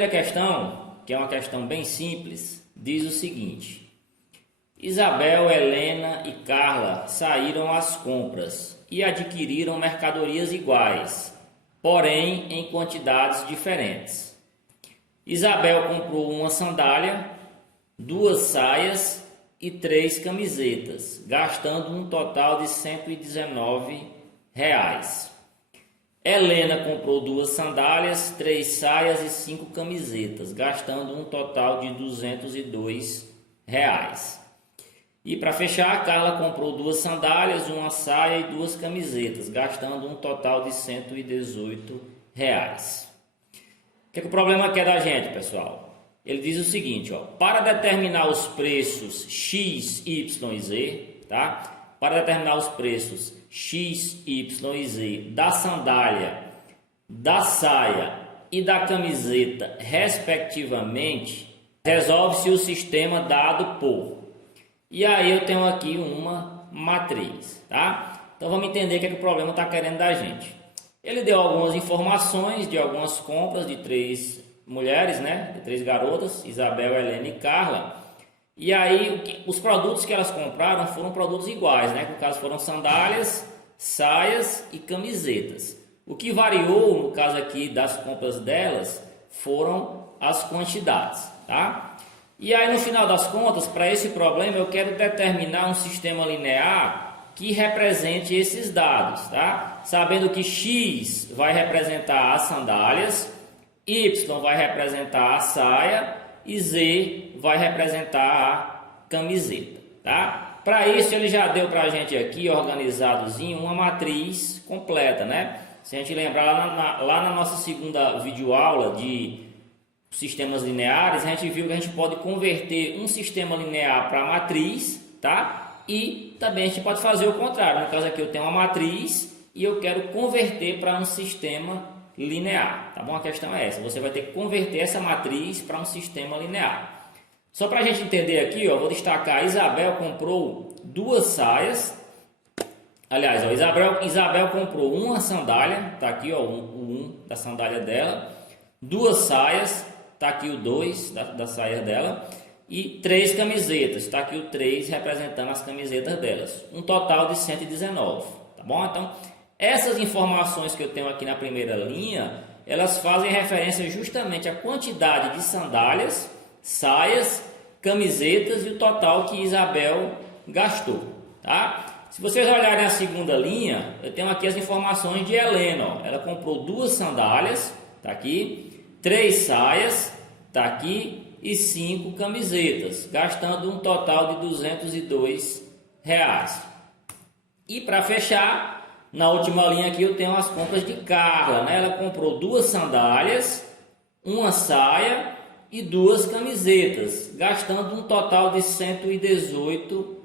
primeira questão, que é uma questão bem simples, diz o seguinte: Isabel, Helena e Carla saíram às compras e adquiriram mercadorias iguais, porém em quantidades diferentes. Isabel comprou uma sandália, 2 saias e 3 camisetas, gastando um total de R$ 119. Helena comprou 2 sandálias, 3 saias e 5 camisetas, gastando um total de R$ 202. E para fechar, Carla comprou 2 sandálias, 1 saia e 2 camisetas, gastando um total de R$ 118. O que o problema quer da gente, pessoal? Ele diz o seguinte, ó: para determinar os preços X, Y e Z, tá? Para determinar os preços X, Y e Z da sandália, da saia e da camiseta, respectivamente, resolve-se o sistema dado por. E aí eu tenho aqui uma matriz, tá? Então vamos entender o que o problema está querendo da gente. Ele deu algumas informações de algumas compras de 3 mulheres, né? De 3 garotas, Isabel, Helena e Carla. E aí os produtos que elas compraram foram produtos iguais, né? No caso foram sandálias, saias e camisetas. O que variou no caso aqui das compras delas foram as quantidades, tá? E aí no final das contas, para esse problema eu quero determinar um sistema linear que represente esses dados, tá? Sabendo que X vai representar as sandálias, Y vai representar a saia e Z vai representar a camiseta, tá? Para isso ele já deu para a gente aqui organizadozinho uma matriz completa, né? Se a gente lembrar lá na nossa segunda videoaula de sistemas lineares, a gente viu que a gente pode converter um sistema linear para matriz, tá? E também a gente pode fazer o contrário. No caso aqui eu tenho uma matriz e eu quero converter para um sistema linear, tá bom? A questão é essa: você vai ter que converter essa matriz para um sistema linear. Só para a gente entender aqui, ó, vou destacar: Isabel comprou 2 saias. Aliás, ó, Isabel comprou uma sandália, tá aqui, ó, o 1 da sandália dela, 2 saias, tá aqui o 2 da saia dela, e 3 camisetas, tá aqui o 3 representando as camisetas delas, um total de 119, tá bom? Então, essas informações que eu tenho aqui na primeira linha, elas fazem referência justamente à quantidade de sandálias, saias, camisetas e o total que Isabel gastou, tá? Se vocês olharem a segunda linha, eu tenho aqui as informações de Helena, ó. Ela comprou 2 sandálias, tá aqui, 3 saias, tá aqui, e 5 camisetas, gastando um total de R$ 202. E para fechar, na última linha aqui eu tenho as compras de Carla, né? Ela comprou 2 sandálias, 1 saia e 2 camisetas, gastando um total de R$ 118.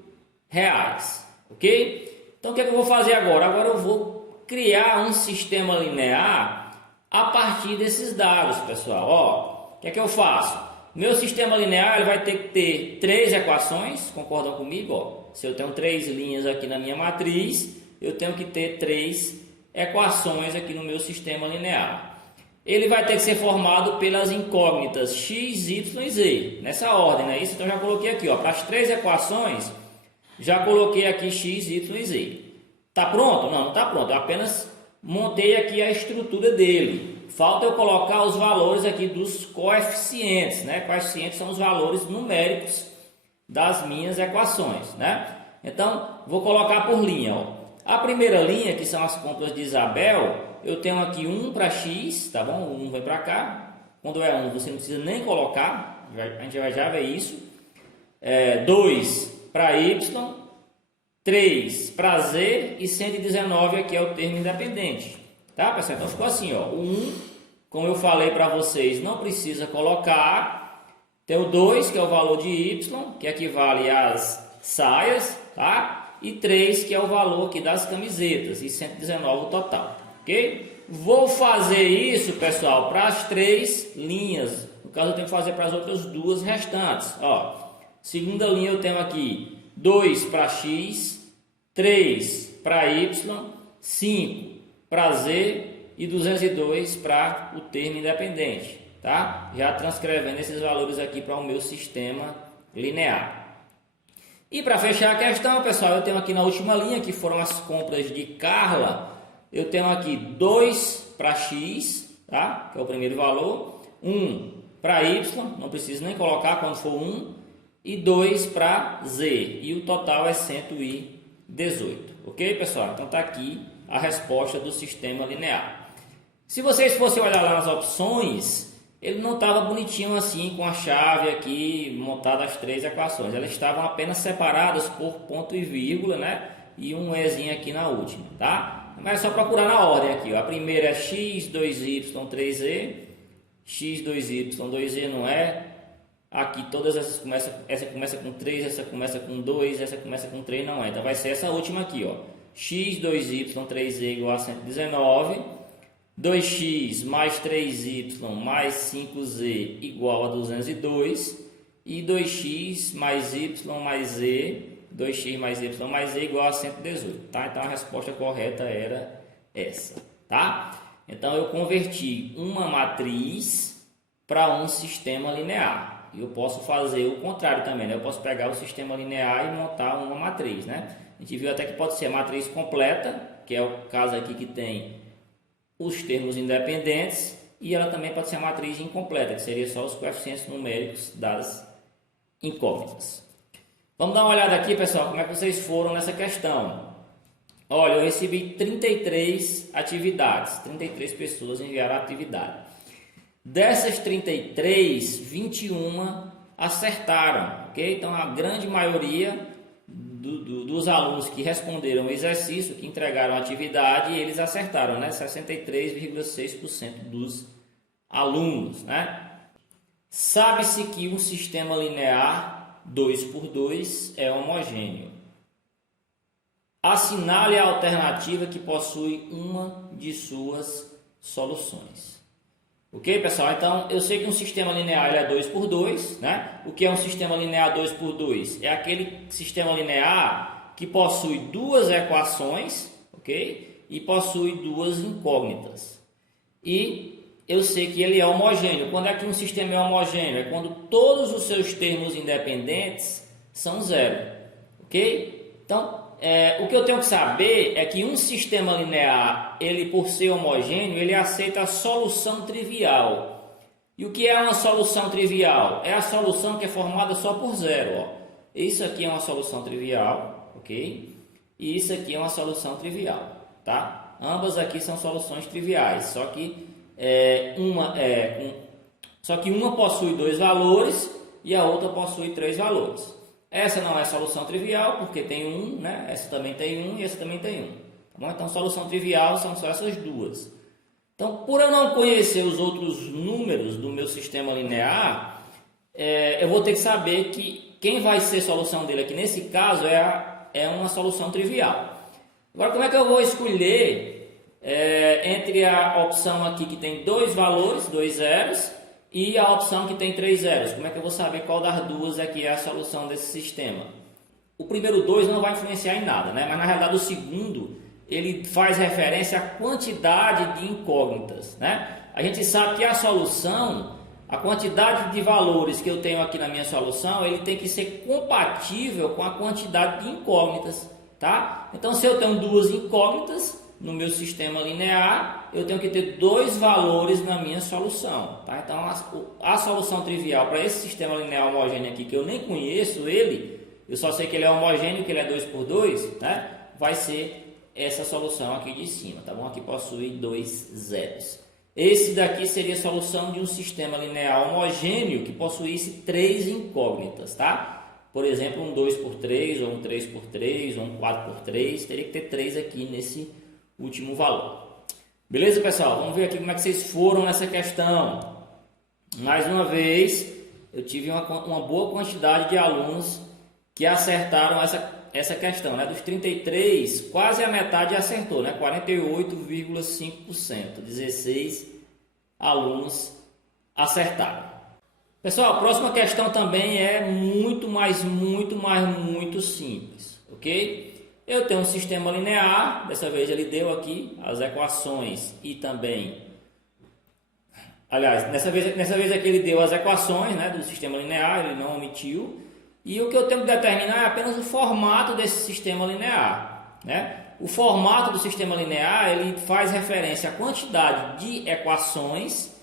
Ok? Então o que é que eu vou fazer agora? Agora eu vou criar um sistema linear a partir desses dados, pessoal. Ó, o que é que eu faço? Meu sistema linear ele vai ter que ter 3 equações, concordam comigo? Ó? Se eu tenho 3 linhas aqui na minha matriz, eu tenho que ter 3 equações aqui no meu sistema linear. Ele vai ter que ser formado pelas incógnitas x, y e z, nessa ordem, não é isso? Então já coloquei aqui, ó, para as 3 equações, já coloquei aqui x, y e z. Tá pronto? Não, não está pronto, eu apenas montei aqui a estrutura dele. Falta eu colocar os valores aqui dos coeficientes, né? Coeficientes são os valores numéricos das minhas equações, né? Então, vou colocar por linha, ó. A primeira linha, que são as compras de Isabel, eu tenho aqui 1 para x, tá bom? O 1 vai para cá. Quando é 1, você não precisa nem colocar, a gente vai já ver isso. 2 para y, 3 para z e 119 aqui é o termo independente. Tá, pessoal? Então ficou assim, ó. O 1, como eu falei para vocês, não precisa colocar. Tem o 2, que é o valor de y, que equivale às saias, tá? E 3, que é o valor aqui das camisetas, e 119 o total, ok? Vou fazer isso, pessoal, para as 3 linhas. No caso, eu tenho que fazer para as outras 2 restantes, ó. Segunda linha eu tenho aqui 2 para x, 3 para y, 5 para z e 202 para o termo independente. tá? Já transcrevendo esses valores aqui para o meu sistema linear. E para fechar a questão, pessoal, eu tenho aqui na última linha, que foram as compras de Carla, eu tenho aqui 2 para X, tá? Que é o primeiro valor, 1 para Y, não preciso nem colocar quando for 1, e 2 para Z, e o total é 118, ok, pessoal? Então tá aqui a resposta do sistema linear. Se vocês fossem olhar lá nas opções, ele não estava bonitinho assim com a chave aqui montada as 3 equações, elas estavam apenas separadas por ponto e vírgula, né? E um Ezinho aqui na última, tá? Mas é só procurar na ordem aqui, ó. A primeira é x, 2y, 3z, x, 2y, 2z, não é? Aqui todas essas começam, essa começa com 3, essa começa com 2, essa começa com 3, não é? Então vai ser essa última aqui, ó. X, 2y, 3z igual a 119, 2x mais 3y mais 5z igual a 202, e 2x mais y mais z, 2x mais y mais z igual a 118, tá? Então a resposta correta era essa, tá? Então eu converti uma matriz para um sistema linear. E eu posso fazer o contrário também, né? Eu posso pegar o sistema linear e montar uma matriz, né? A gente viu até que pode ser a matriz completa, que é o caso aqui que tem os termos independentes, e ela também pode ser a matriz incompleta, que seria só os coeficientes numéricos das incógnitas. Vamos dar uma olhada aqui, pessoal, como é que vocês foram nessa questão. Olha, eu recebi 33 atividades, 33 pessoas enviaram a atividade. Dessas 33, 21 acertaram, ok? Então a grande maioria dos alunos que responderam o exercício, que entregaram a atividade, eles acertaram, né? 63,6% dos alunos, né? Sabe-se que um sistema linear 2 por 2 é homogêneo. Assinale a alternativa que possui uma de suas soluções. Ok, pessoal? Então, eu sei que um sistema linear é 2 por 2, né? O que é um sistema linear 2 por 2? É aquele sistema linear que possui duas equações, ok? E possui duas incógnitas. E eu sei que ele é homogêneo. Quando é que um sistema é homogêneo? É quando todos os seus termos independentes são zero, ok? Então, o que eu tenho que saber é que um sistema linear, ele por ser homogêneo, ele aceita a solução trivial. E o que é uma solução trivial? É a solução que é formada só por zero. Ó. Isso aqui é uma solução trivial, ok? E isso aqui é uma solução trivial, tá? Ambas aqui são soluções triviais, só que uma possui 2 valores e a outra possui 3 valores. Essa não é solução trivial, porque tem 1, né? Essa também tem 1 e essa também tem 1. Tá bom? Então, solução trivial são só essas duas. Então, por eu não conhecer os outros números do meu sistema linear, eu vou ter que saber que quem vai ser solução dele aqui, nesse caso, é uma solução trivial. Agora, como é que eu vou escolher entre a opção aqui que tem 2 valores, 2 zeros, e a opção que tem 3 zeros? Como é que eu vou saber qual das duas é que é a solução desse sistema? O primeiro 2 não vai influenciar em nada, né? Mas na realidade o segundo, ele faz referência à quantidade de incógnitas, né? A gente sabe que a solução, a quantidade de valores que eu tenho aqui na minha solução, ele tem que ser compatível com a quantidade de incógnitas, tá? Então, se eu tenho duas incógnitas no meu sistema linear, eu tenho que ter 2 valores na minha solução, tá? Então, a solução trivial para esse sistema linear homogêneo aqui, que eu nem conheço ele, eu só sei que ele é homogêneo, que ele é 2 por 2, né? Vai ser essa solução aqui de cima, tá bom? Aqui possui 2 zeros. Esse daqui seria a solução de um sistema linear homogêneo que possuísse 3 incógnitas, tá? Por exemplo, um 2 por 3, ou um 3 por 3, ou um 4 por 3, teria que ter 3 aqui nesse último valor. Beleza, pessoal? Vamos ver aqui como é que vocês foram nessa questão. Mais uma vez, eu tive uma boa quantidade de alunos que acertaram essa questão, né? Dos 33, quase a metade acertou, né? 48,5%. 16 alunos acertaram. Pessoal, a próxima questão também é muito simples, ok? Eu tenho um sistema linear, dessa vez ele deu aqui as equações e também Aliás, nessa vez aqui ele deu as equações, né, do sistema linear, ele não omitiu. E o que eu tenho que determinar é apenas o formato desse sistema linear, né? O formato do sistema linear, ele faz referência à quantidade de equações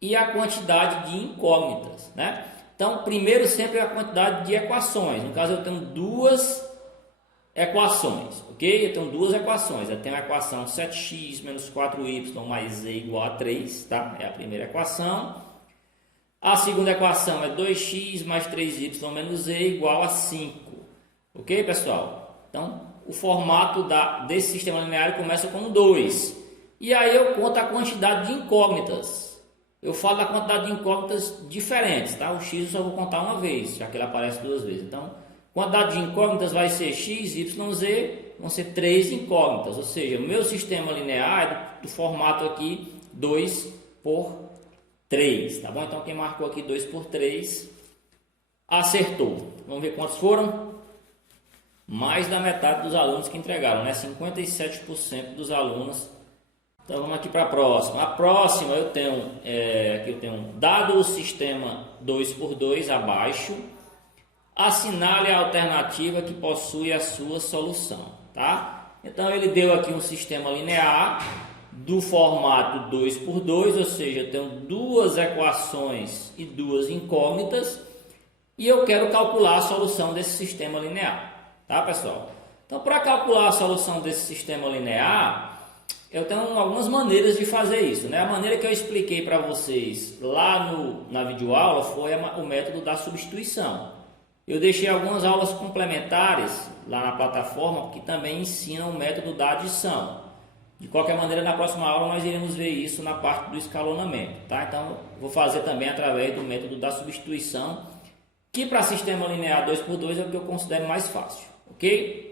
e à quantidade de incógnitas, né? Então, primeiro sempre a quantidade de equações. No caso, eu tenho duas equações, ok? Eu tenho duas equações. Eu tenho a equação 7x menos 4y mais z igual a 3, tá? É a primeira equação. A segunda equação é 2x mais 3y menos z igual a 5, ok, pessoal? Então, o formato desse sistema linear começa com 2. E aí eu conto a quantidade de incógnitas. Eu falo da quantidade de incógnitas diferentes, tá? O x eu só vou contar uma vez, já que ele aparece duas vezes. Então, quantidade de incógnitas vai ser x, y, z, vão ser 3 incógnitas. Ou seja, o meu sistema linear é do formato aqui 2 por 3, tá bom? Então, quem marcou aqui 2 por 3 acertou. Vamos ver quantos foram? Mais da metade dos alunos que entregaram, né? 57% dos alunos. Então vamos aqui para a próxima. A próxima eu tenho, dado o sistema 2 por 2 abaixo, assinale a alternativa que possui a sua solução, tá? Então ele deu aqui um sistema linear do formato 2 por 2, ou seja, eu tenho duas equações e duas incógnitas e eu quero calcular a solução desse sistema linear, tá, pessoal? Então, para calcular a solução desse sistema linear, eu tenho algumas maneiras de fazer isso, né? A maneira que eu expliquei para vocês lá na videoaula foi o método da substituição. Eu deixei algumas aulas complementares lá na plataforma que também ensinam o método da adição. De qualquer maneira, na próxima aula nós iremos ver isso na parte do escalonamento, tá? Então, vou fazer também através do método da substituição, que para sistema linear 2 por 2 é o que eu considero mais fácil, ok?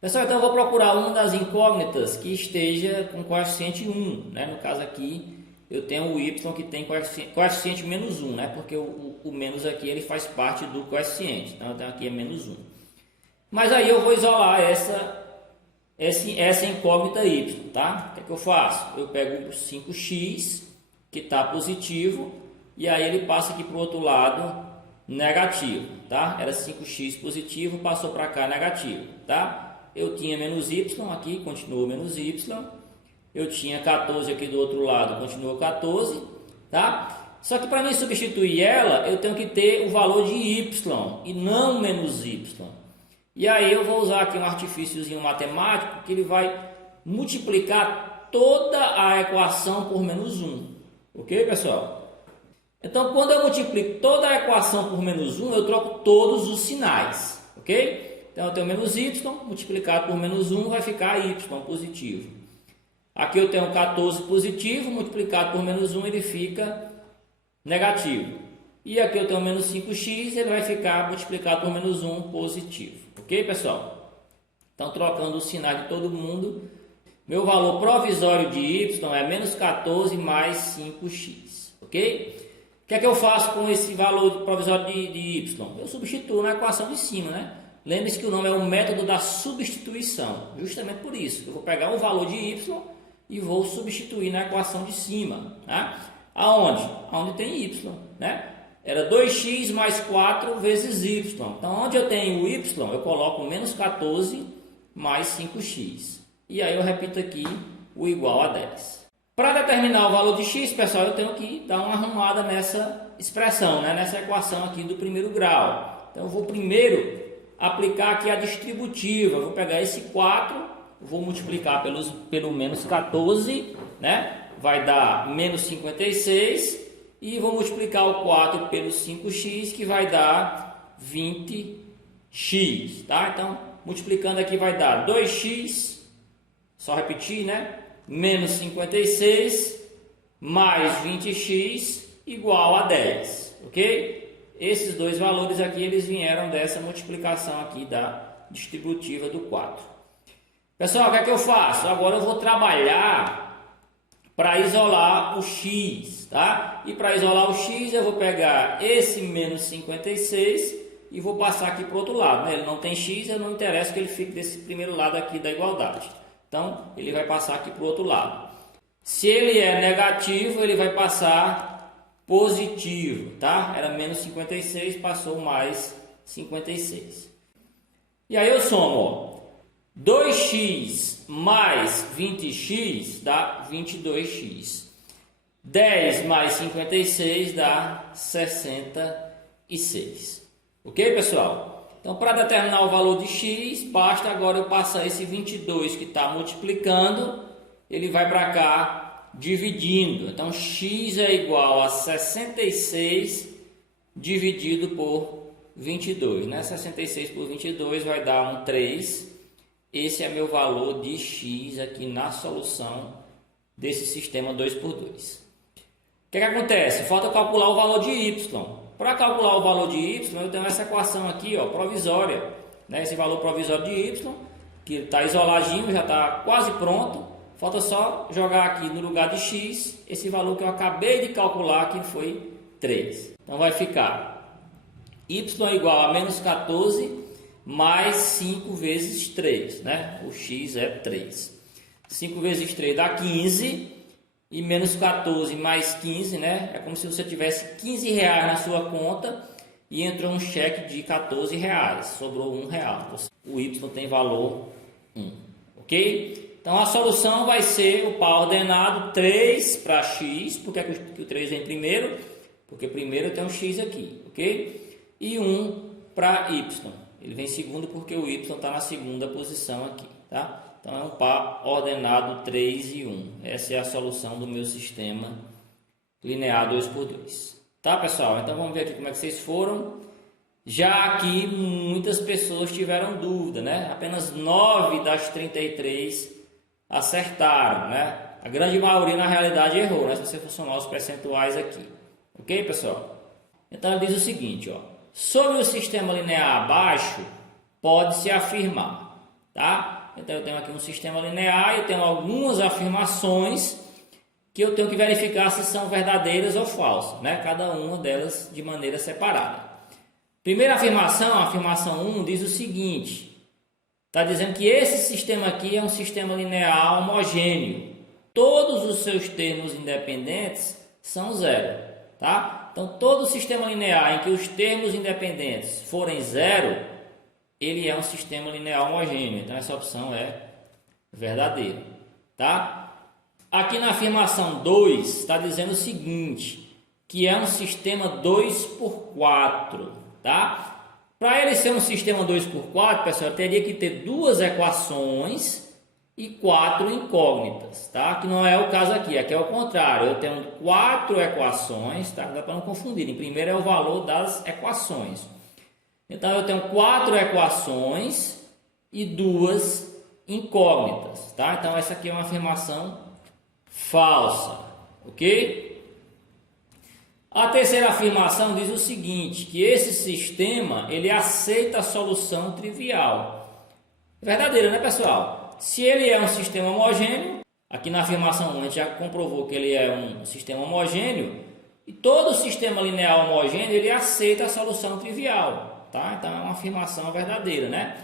Pessoal, então eu vou procurar uma das incógnitas que esteja com coeficiente 1, né? No caso aqui, eu tenho o y que tem coeficiente menos 1, né? Porque o menos aqui ele faz parte do coeficiente, então eu tenho aqui é menos 1. Mas aí eu vou isolar essa incógnita y, tá? O que eu faço? Eu pego o 5x, que está positivo, e aí ele passa aqui para o outro lado negativo, tá? Era 5x positivo, passou para cá negativo, tá? Eu tinha menos y aqui, continuou menos y. Eu tinha 14 aqui do outro lado, continuou 14, tá? Só que para mim substituir ela, eu tenho que ter o valor de y e não menos y. E aí eu vou usar aqui um artifíciozinho matemático que ele vai multiplicar toda a equação por menos 1. Ok, pessoal? Então, quando eu multiplico toda a equação por menos 1, eu troco todos os sinais, ok? Então, eu tenho menos y multiplicado por menos 1 vai ficar y positivo. Aqui eu tenho 14 positivo multiplicado por menos 1 ele fica negativo. E aqui eu tenho menos 5x, ele vai ficar multiplicado por menos 1 positivo. Ok, pessoal? Então, trocando os sinais de todo mundo, meu valor provisório de y é menos 14 mais 5x. Ok? O que é que eu faço com esse valor provisório de y? Eu substituo na equação de cima, né? Lembre-se que o nome é o método da substituição. Justamente por isso. Eu vou pegar o valor de y e vou substituir na equação de cima. Tá? Aonde? Aonde tem y, né? Era 2x mais 4 vezes y. Então, onde eu tenho o y, eu coloco menos 14 mais 5x. E aí eu repito aqui o igual a 10. Para determinar o valor de x, pessoal, eu tenho que dar uma arrumada nessa expressão, né? Nessa equação aqui do primeiro grau. Então, eu vou primeiro aplicar aqui a distributiva. Eu vou pegar esse 4, vou multiplicar pelo menos 14, né? Vai dar menos 56. E vou multiplicar o 4 pelo 5x, que vai dar 20x, tá? Então, multiplicando aqui vai dar 2x, só repetir, né? Menos 56 mais 20x igual a 10, ok? Esses dois valores aqui, eles vieram dessa multiplicação aqui da distributiva do 4. Pessoal, o que é que eu faço? Agora eu vou trabalhar para isolar o x, tá? E para isolar o x, eu vou pegar esse menos 56 e vou passar aqui para o outro lado, né? Ele não tem x, não interessa que ele fique desse primeiro lado aqui da igualdade. Então, ele vai passar aqui para o outro lado. Se ele é negativo, ele vai passar positivo, tá? Era menos 56, passou mais 56. E aí eu somo, ó. 2x mais 20x dá 22x. 10 mais 56 dá 66. Ok, pessoal? Então, para determinar o valor de x, basta agora eu passar esse 22 que está multiplicando, ele vai para cá dividindo. Então, x é igual a 66 dividido por 22, né? 66 por 22 vai dar um 3. Esse é meu valor de x aqui na solução desse sistema 2×2. O que acontece? Falta calcular o valor de y. Para calcular o valor de y, eu tenho essa equação aqui, ó, provisória, né? Esse valor provisório de y, que está isoladinho, já está quase pronto. Falta só jogar aqui no lugar de x, esse valor que eu acabei de calcular, que foi 3. Então vai ficar y igual a menos 14 mais 5 vezes 3, né? O x é 3. 5 vezes 3 dá 15. E menos 14 mais 15, né? É como se você tivesse 15 reais na sua conta e entrou um cheque de 14 reais. Sobrou R$1. O y tem valor 1. Ok? Então a solução vai ser o par ordenado 3 para x. Por que o 3 vem primeiro? Porque primeiro tem um x aqui. Ok? E 1 para y. Ele vem segundo porque o y está na segunda posição aqui. Tá? Então é um par ordenado 3 e 1. Essa é a solução do meu sistema linear 2×2. Tá, pessoal? Então vamos ver aqui como é que vocês foram. Já aqui muitas pessoas tiveram dúvida, né? Apenas 9 das 33 acertaram, né? A grande maioria na realidade errou, né? Se você for somar os percentuais aqui. Ok, pessoal? Então ele diz o seguinte, ó. Sobre o sistema linear abaixo, pode-se afirmar, tá? Então eu tenho aqui um sistema linear e eu tenho algumas afirmações que eu tenho que verificar se são verdadeiras ou falsas, né? Cada uma delas de maneira separada. Primeira afirmação, a afirmação 1, diz o seguinte. Está dizendo que esse sistema aqui é um sistema linear homogêneo. Todos os seus termos independentes são zero, tá? Então todo sistema linear em que os termos independentes forem zero, ele é um sistema linear homogêneo, então essa opção é verdadeira, tá? Aqui na afirmação 2 está dizendo o seguinte, que é um sistema 2×4, tá? Para ele ser um sistema 2×4, pessoal, eu teria que ter duas equações e 4 incógnitas, tá? Que não é o caso aqui, aqui é o contrário, eu tenho 4 equações, tá? Dá para não confundir, primeiro é o valor das equações. Então, eu tenho 4 equações e 2 incógnitas, tá? Então, essa aqui é uma afirmação falsa, ok? A terceira afirmação diz o seguinte, que esse sistema, ele aceita a solução trivial. Verdadeiro, né, pessoal? Se ele é um sistema homogêneo, aqui na afirmação 1 a gente já comprovou que ele é um sistema homogêneo, e todo sistema linear homogêneo, ele aceita a solução trivial. Tá? Então é uma afirmação verdadeira, né?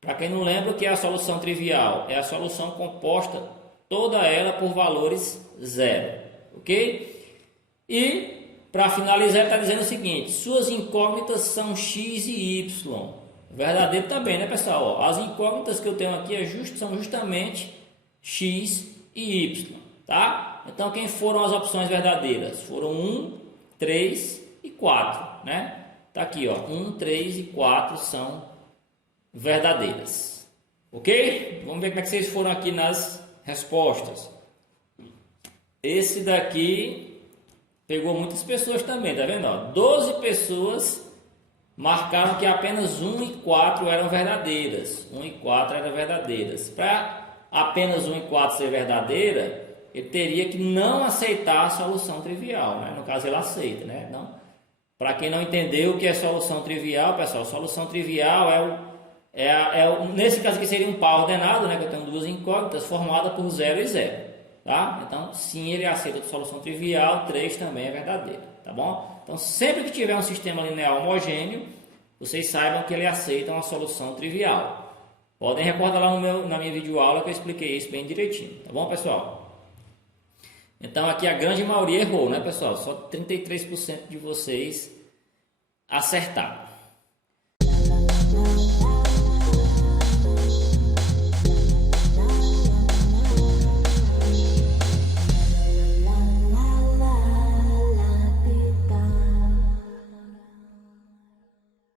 Para quem não lembra o que é a solução trivial, é a solução composta toda ela por valores zero, ok? E para finalizar está dizendo o seguinte, suas incógnitas são x e y. Verdadeiro também, né, pessoal? Ó, as incógnitas que eu tenho aqui são justamente x e y, tá? Então quem foram as opções verdadeiras? Foram 1, 3 e 4, né? Tá aqui, ó, 1, 3 e 4 são verdadeiras. Ok? Vamos ver como é que vocês foram aqui nas respostas. Esse daqui pegou muitas pessoas também, tá vendo? Ó, 12 pessoas marcaram que apenas 1 e 4 eram verdadeiras. 1 e 4 eram verdadeiras. Para apenas 1 e 4 ser verdadeira, ele teria que não aceitar a solução trivial, né? No caso, ele aceita, né? Não. Para quem não entendeu o que é solução trivial, pessoal, solução trivial nesse caso aqui seria um par ordenado, né, que eu tenho duas incógnitas formadas por 0 e 0, tá? Então, sim, ele aceita a solução trivial, 3 também é verdadeiro, tá bom? Então, sempre que tiver um sistema linear homogêneo, vocês saibam que ele aceita uma solução trivial. Podem recordar lá na minha videoaula que eu expliquei isso bem direitinho, tá bom, pessoal? Então aqui a grande maioria errou, né, pessoal? Só 33% de vocês acertaram.